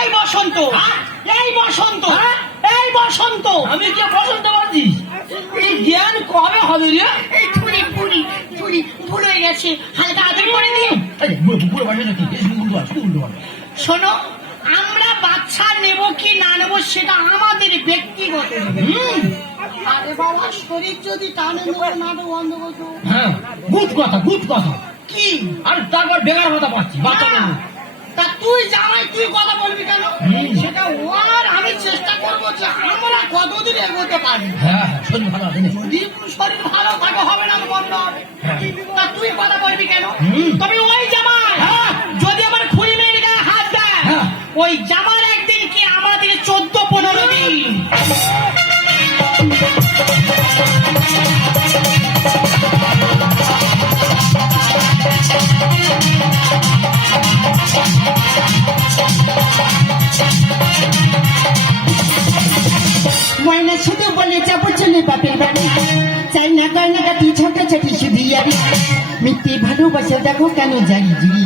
এই বসন্ত, এই বসন্ত, এই বসন্ত। আমি কে বসন্ত বলছি? এই জ্ঞান কবে হবে রে? এই চুরি পুরি চুরি ভুল হয়ে গেছে, হালকা আদর করে দিন। পুরো বাড়ি নাকি? শোনো, আমরা বাচ্চা নেব কি না নেব সেটা আমাদের ব্যক্তিগত। আরে বাবা, শরীর যদি টানে নাটক বন্ধ করছো। হ্যাঁ, গুড কথা, গুড কথা। কি? আর তারপর বেকার কথা পাচ্ছি, বাচ্চা নেব। তা তুই জামাই, তুই কথা বলবি কেন? সেটা ওনার, আমি চেষ্টা করবো যে আমরা কতদূর এগোতে পারি। হ্যাঁ, শরীর ভালো আছে। যদি শরীর ভালো থাকে হবে না তো বন্ধ হবে। তা তুই কথা বলবি কেন? তবে ওই জামাই যদি আমার খুঁড়ি মেয়ের গায়ে হাত দেয়, ওই জামার একদিন কি আমাদের 14-15 দিন। ময়না শুধু বলে যাবো চলে বাপের বাড়ি, চাই না গয়নাগাটি ছোটাছুটি শুধু ইয়ারি, মিথ্যে ভালোবাসা দেখো কেন জারি জিরি,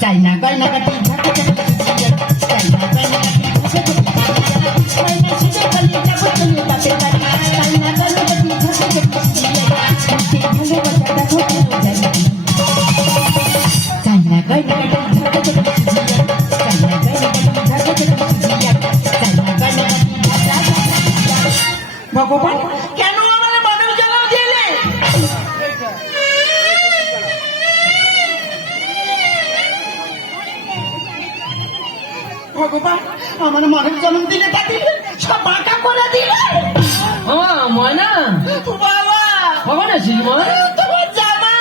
চাই না গয়নাগাটি ছোটাছুটি শুধু ইয়ারি, চাই না গয়নাগাটি ছোটাছুটি ময়না শুধু বলে যাবো চলে বাপের বাড়ি, চাই না গয়নাগাটি ছোটাছুটি শুধু ইয়ারি, মিথ্যে ভালোবাসা দেখো কেন জারি জিরি, চাই না গয়নাগাটি ছোটাছুটি শুধু ইয়ারি, চাই না গয়নাগাটি ছোটাছুটি শুধু ইয়ারি, চাই না গয়নাগাটি। ভগবান, কেন আমার মানব জন্ম দিলে? ভগবান, আমার মানব জন্ম দিলে তাকে সব বাঁকা করে দিলে। ময়না, বাবা, কখন আছিস মা? তোমার জামা।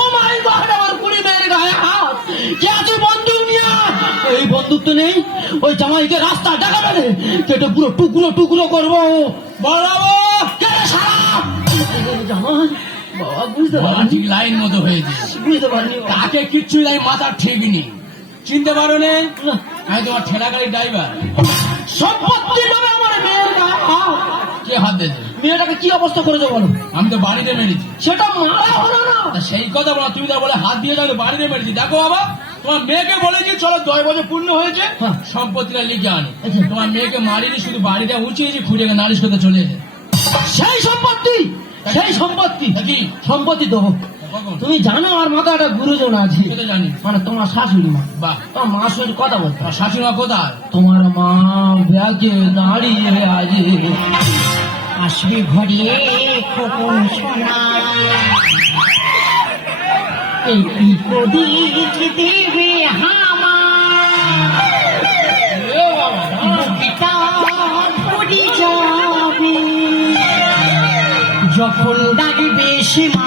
ও মাই গড, আমার কুড়ি মেয়ের গায়ে হাত। কে আছে বন্দুক নিয়ে? এই বন্দুক তো নেই। ওই জামাইকে রাস্তা দেখাবে রে, কেটে পুরো টুকরো টুকরো করবো। বলাবো কেটে সারা জামাই। বাবা, বুঝতে পারি ঠিক লাইন মতো হয়েছে, বুঝতে পারিনি। তাকে কিচ্ছু নাই, মাথার ঠিক নেই, চিনতে পারো না? আমি তোমার ঠেলা গাড়ির ড্রাইভার। সম্পত্তি নামে আমার মেয়ের গায়ে হাত। কে হাত দিয়েছে? মেয়েটাকে কি অবস্থা করেছো বলো? আমি তো বাড়িতে মেরেছি। সেটা মারা হলো না। সেই কথা বলো, তুমি তো বলে হাত দিয়ে যাবে, বাড়িতে মেরেছি। দেখো বাবা, তোমার মেয়েকে বলেছি চলো 10 বছর পূর্ণ হয়েছে, সম্পত্তিটা লিখে আনো। তোমার মেয়েকে মারিনি, শুধু বাড়িটা উঁচিয়েছি, খুঁজে নালিশ করতে চলে এসে। সেই সম্পত্তি, সেই সম্পত্তি কি সম্পত্তি তো হোক। তুমি জানো আর মাথা একটা গুরুজন আছে, জানি, মানে তোমার শাশুড়ি মা। বাহ, তোমার মা শরীর কথা বলতে। শাশুড়ি মা কোথায়? তোমার মা ব্যাগে দাঁড়িয়ে আছে, আসবে ঘরে খোকন সোনা, এই প্রদীপ দেবে হামা, বুকটা পড়ে যাবে যখন ডাকবে সীমা।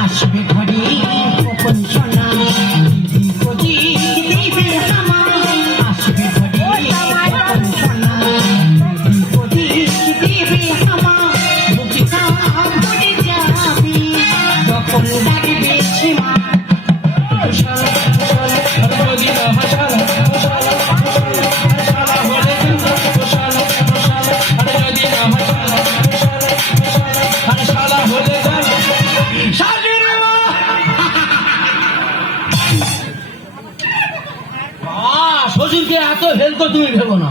আসবে ঘরে কখন সোনা, দিবে হামা, আসবে ঘরে কখন সোনা, দিবে হামা, বুকটা পড়ে যাবে যখন ডাকবে সীমা। শ্বশুরকে এত হেল্প তুমি ভেবো না।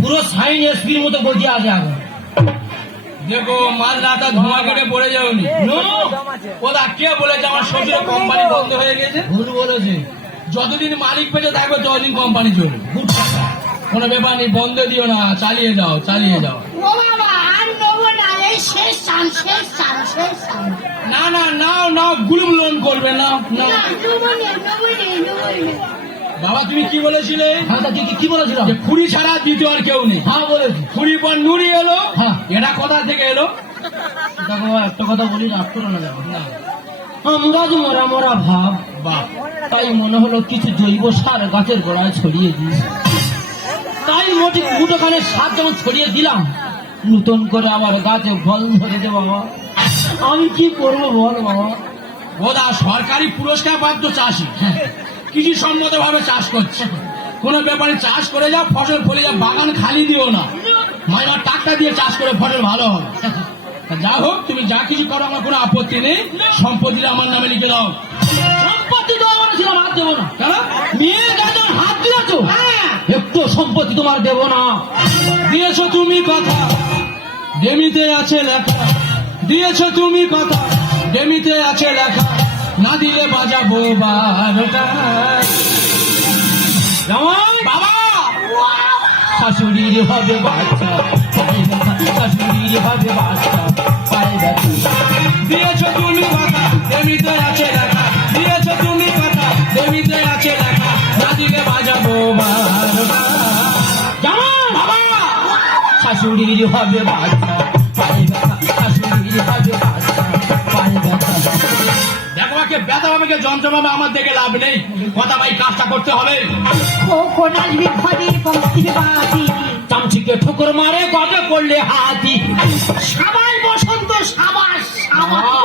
পুরো সাইন এসপির মতো গতি আছে এখন। দেখো, মাল রাতা ধোঁয়া কেটে পড়ে যাওনি। ওরা কে বলেছে আমার শ্বশুরের কোম্পানি বন্ধ হয়ে গেছে? ভুল বলেছে। যতদিন মালিক পেটে থাকবে ততদিন কোম্পানি চলবে। কোনো ব্যাপার নেই, বন্ধ দিও না, চালিয়ে যাও, চালিয়ে যাও। ও বাবা, আর নেবো না, এই শেষ চান, শেষ চান, শেষ চান। না না, নাও নাও, গ্রুপ লোন করবে না। বাবা, তুমি কি বলেছিলে? কি বলেছিল? খুঁড়ি ছাড়া দ্বিতীয় আর কেউ নেই। হ্যাঁ বলেছি। খুঁড়ি পর নুড়ি এলো। হ্যাঁ, এটা কোথা থেকে এলো? দেখো, একটা কথা বলি, রাগ করো না। দেখো না, আমরা যে মরা মরা ভাব, বাহ, তাই মনে হলো কিছু জৈব সার গাছের গোড়ায় ছড়িয়ে দিই। তাই মোটি দুটোখানে সার যেমন ছড়িয়ে দিলাম, নতুন করে আবার গাছে ফল ধরে দে। বাবা, আমি কি করবো বল বাবা? ওরা সরকারি পুরস্কার প্রাপ্ত চাষি, কৃষি সম্মত ভাবে চাষ করছে। কোনো ব্যাপারে চাষ করে যাও, ফসল ফলে যাও, বাগান খালি দিও না। মাইনার টাকা দিয়ে চাষ করে ফসল ভালো হবে। তা যা হোক, তুমি যা কিছু করো আমার কোনো আপত্তি নেই। সম্পত্তিটা আমার নামে লিখে দাও। সম্পত্তি তো আমার ছিল, হাত দেবো না। কেন? মেয়ের গাজন হাত দিয়েছো, একটু সম্পত্তি তোমার দেবো না। দিয়েছো তুমি কথা, ডেমিতে আছে লেখা। দিয়েছো তুমি কথা, ডেমিতে আছে লেখা। না দিলে বাজাবো বারোটা। জামাই বাবা, শাশুড়ির হবে বাচ্চা, পায়ে ব্যথা, শাশুড়ির হবে বাচ্চা, পায়ে ব্যথা। দিয়েছো তুমি কথা, ডেমিতে আছে লেখা। দিয়েছো তুমি কথা, ডেমিতে আছে লেখা। না দিলে বাজাবো বারোটা। জামাই বাবা, শাশুড়ির হবে বাচ্চা, পায়ে ব্যথা, শাশুড়ির হবে বাচ্চা, পায়ে ব্যথা। দেখো আমাকে ব্যথা পাবে, যন্ত্র পাবে, আমার দেখে লাভ নেই। কথা ভাই, কাজটা করতে হবে। কখন আসবি ঘরে পৌঁছিবি বাতি চামচিকে ঠোকর মারে গজে করলে হাতি। সাবাস বসন্ত, সাবাস সাবাস।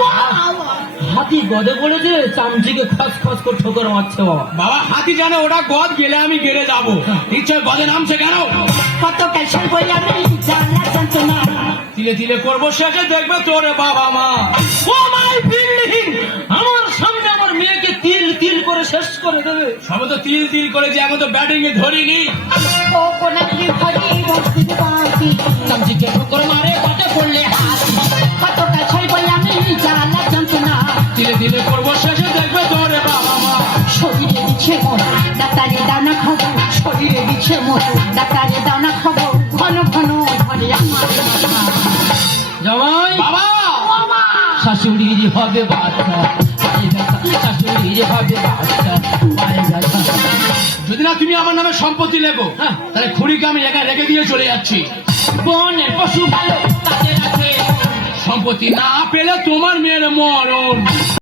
হাতি গদে পড়েছে, চামচিকে খস খস করে ঠোকর মারছে বাবা। বাবা, হাতি জানে ওটা গদ, গেলে আমি গেলে যাবো। ইচ্ছে গদে নামছে কেন? কত ক্যালসিয়াম বই আমি জানলা জানতো না তিলে তিলে করবো, শেষে দেখবে তোরে বাবা মা। ও মাই বিল্ডিং, আমার সামনে আমার মেয়েকে তিল তিল করে শেষ করে দেবে। সবে তো তিল তিল করেছি, এখন তো ব্যাটিং এ ধরিনি। কখন আসবি ঘরে পৌঁছিবি বাতি চামচিকে ঠোকর মারে গজে করলে হাতি। কত ক্যালসিয়াম বই আমি জানলা জানতো না তিলে তিলে করবো, শেষে দেখবে তোরে বাবা মা। শরীরে দিচ্ছে মোট ডাক্তারে দানা খাবো শরীরে দিচ্ছে মোট ডাক্তারে দানা খাবো ঘন ঘন ধরে আমার মাথা জামাই বাবা, শাশুড়ির হবে বাচ্চা, পায়ে ব্যথা, শাশুড়ির হবে বাচ্চা, পায়ে ব্যথা। যদি না তুমি আমার নামে সম্পত্তি লেখো, হ্যাঁ। তাহলে খুড়িকে আমি একা রেখে দিয়ে চলে যাচ্ছি। বনের পশু ভালো তাদের আছে, সম্পত্তি না পেলে তোমার মেয়ের মরণ।